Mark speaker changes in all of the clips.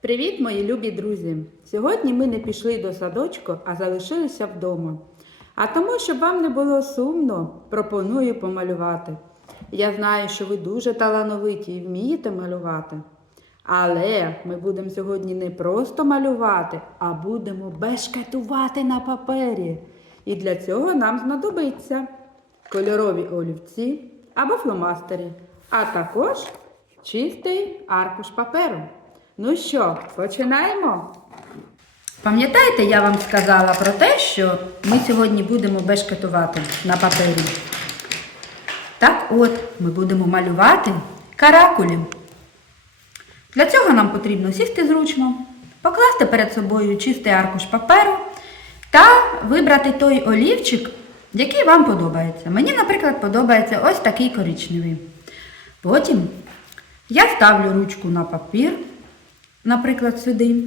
Speaker 1: Привіт, мої любі друзі! Сьогодні ми не пішли до садочку, а залишилися вдома. А тому, щоб вам не було сумно, пропоную помалювати. Я знаю, що ви дуже талановиті і вмієте малювати. Але ми будемо сьогодні не просто малювати, а будемо бешкетувати на папері. І для цього нам знадобиться кольорові олівці або фломастери, а також чистий аркуш паперу. Ну що, починаємо? Пам'ятаєте, я вам сказала про те, що ми сьогодні будемо бешкетувати на папері. Так от, ми будемо малювати каракулі. Для цього нам потрібно сісти зручно, покласти перед собою чистий аркуш паперу та вибрати той олівчик, який вам подобається. Мені, наприклад, подобається ось такий коричневий. Потім я ставлю ручку на папір, наприклад, сюди,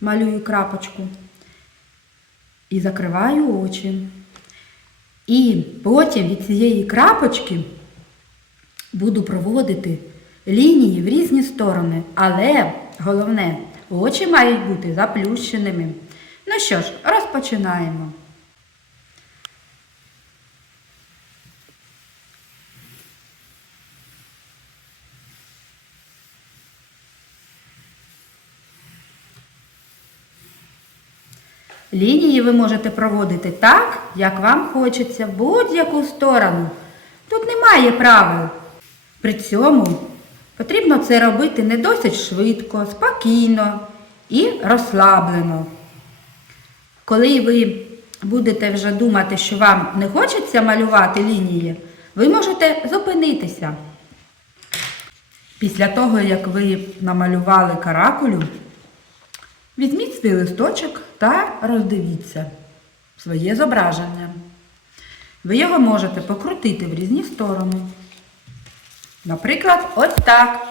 Speaker 1: малюю крапочку і закриваю очі. І потім від цієї крапочки буду проводити лінії в різні сторони, але головне, очі мають бути заплющеними. Ну що ж, розпочинаємо. Лінії ви можете проводити так, як вам хочеться, в будь-яку сторону. Тут немає правил. При цьому потрібно це робити не досить швидко, спокійно і розслаблено. Коли ви будете вже думати, що вам не хочеться малювати лінії, ви можете зупинитися. Після того, як ви намалювали каракулю, Візьміть свій листочок та роздивіться своє зображення. Ви його можете покрутити в різні сторони. Наприклад, ось так.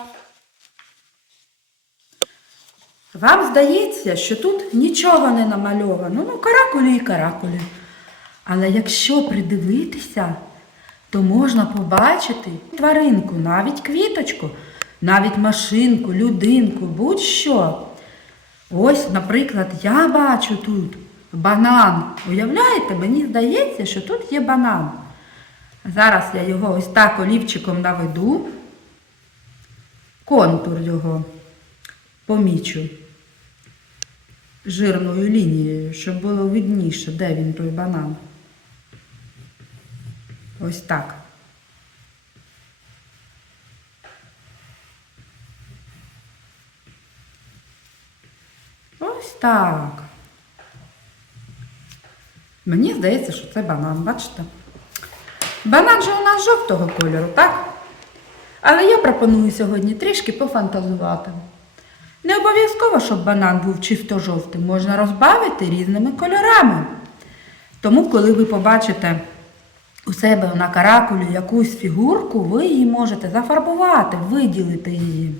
Speaker 1: Вам здається, що тут нічого не намальовано. Ну, каракулі і каракулі. Але якщо придивитися, то можна побачити тваринку, навіть квіточку, навіть машинку, людинку, будь-що. Ось, наприклад, я бачу тут банан. Уявляєте, мені здається, що тут є банан. Зараз я його ось так олівчиком наведу, контур його помічу жирною лінією, щоб було видніше, де він той банан. Ось так. Ось так. Мені здається, що це банан, бачите? Банан же у нас жовтого кольору, так? Але я пропоную сьогодні трішки пофантазувати. Не обов'язково, щоб банан був чисто жовтим, можна розбавити різними кольорами. Тому, коли ви побачите у себе на каракулі якусь фігурку, ви її можете зафарбувати, виділити її.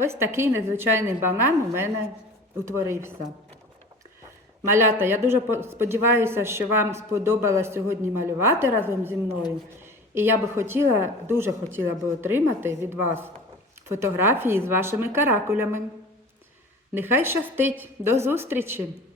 Speaker 1: Ось такий незвичайний банан у мене утворився. Малята, я дуже сподіваюся, що вам сподобалось сьогодні малювати разом зі мною. І я би хотіла, дуже хотіла би отримати від вас фотографії з вашими каракулями. Нехай щастить! До зустрічі!